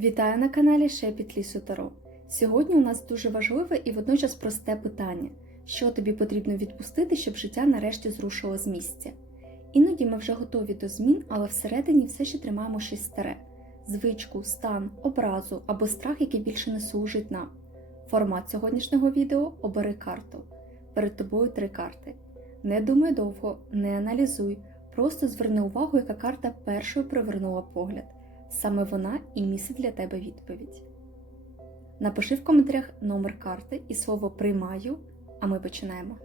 Вітаю на каналі Шепіт Лісу Таро. Сьогодні у нас дуже важливе і водночас просте питання: що тобі потрібно відпустити, щоб життя нарешті зрушило з місця. Іноді ми вже готові до змін, але всередині все ще тримаємо щось старе: звичку, стан, образу або страх, який більше не служить нам. Формат сьогоднішнього відео обери карту. Перед тобою три карти. Не думай довго, не аналізуй, просто зверни увагу, яка карта першою привернула погляд. Саме вона і містить для тебе відповідь. Напиши в коментарях номер карти і слово приймаю, а ми починаємо.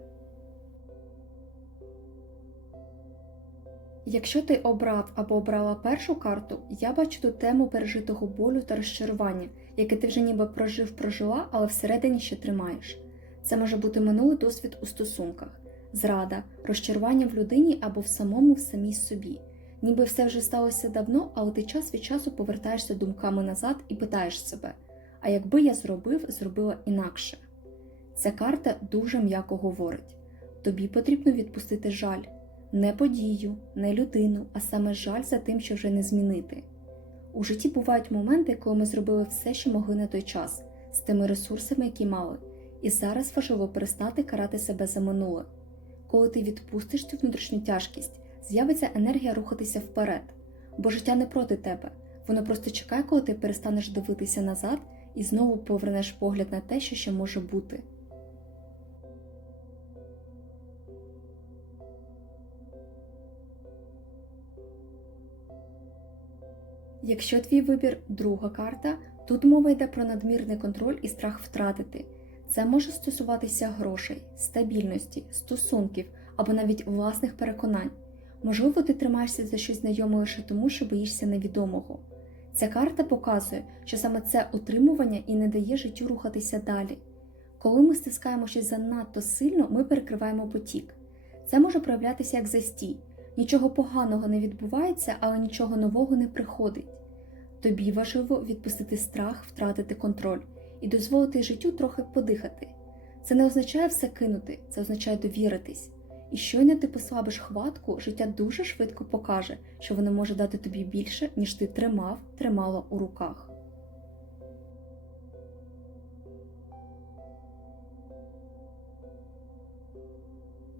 Якщо ти обрав або обрала першу карту, я бачу тут тему пережитого болю та розчарування, яке ти вже ніби прожив, прожила, але всередині ще тримаєш. Це може бути минулий досвід у стосунках, зрада, розчарування в людині або в самому в самій собі. Ніби все вже сталося давно, але ти час від часу повертаєшся думками назад і питаєш себе: а якби я зробив, зробила інакше. Ця карта дуже м'яко говорить: тобі потрібно відпустити жаль, не подію, не людину, а саме жаль за тим, що вже не змінити. У житті бувають моменти, коли ми зробили все, що могли на той час, з тими ресурсами, які мали, і зараз важливо перестати карати себе за минуле. Коли ти відпустиш цю внутрішню тяжкість, з'явиться енергія рухатися вперед, бо життя не проти тебе, воно просто чекає, коли ти перестанеш дивитися назад і знову повернеш погляд на те, що ще може бути. Якщо твій вибір друга карта, тут мова йде про надмірний контроль і страх втратити. Це може стосуватися грошей, стабільності, стосунків або навіть власних переконань. Можливо, ти тримаєшся за щось знайоме лише тому, що боїшся невідомого. Ця карта показує, що саме це утримування і не дає життю рухатися далі. Коли ми стискаємо щось занадто сильно, ми перекриваємо потік. Це може проявлятися як застій. Нічого поганого не відбувається, але нічого нового не приходить. Тобі важливо відпустити страх, втратити контроль і дозволити життю трохи подихати. Це не означає все кинути, це означає довіритись. І щойно ти послабиш хватку, життя дуже швидко покаже, що воно може дати тобі більше, ніж ти тримав, тримала у руках.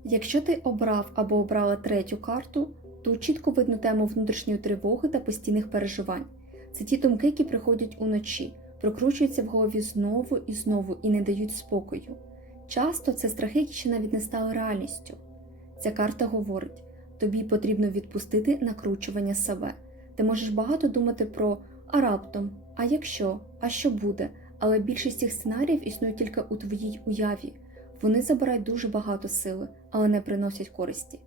Якщо ти обрав або обрала третю карту, то чітко видно тему внутрішньої тривоги та постійних переживань. Це ті думки, які приходять уночі, прокручуються в голові знову і знову і не дають спокою. Часто це страхи, які ще навіть не стали реальністю. Ця карта говорить: тобі потрібно відпустити накручування себе. Ти можеш багато думати про а раптом, а якщо, а що буде, але більшість цих сценаріїв існують тільки у твоїй уяві. Вони забирають дуже багато сили, але не приносять користі.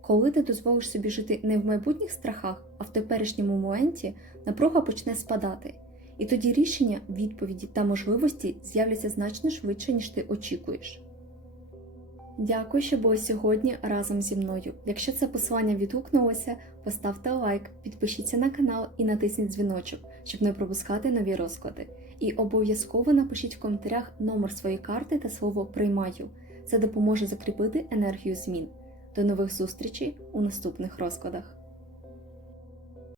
Коли ти дозволиш собі жити не в майбутніх страхах, а в теперішньому моменті, напруга почне спадати. І тоді рішення, відповіді та можливості з'являться значно швидше, ніж ти очікуєш. Дякую, що були сьогодні разом зі мною. Якщо це посилання відгукнулося, поставте лайк, підпишіться на канал і натисніть дзвіночок, щоб не пропускати нові розклади. І обов'язково напишіть в коментарях номер своєї карти та слово приймаю. Це допоможе закріпити енергію змін. До нових зустрічей у наступних розкладах.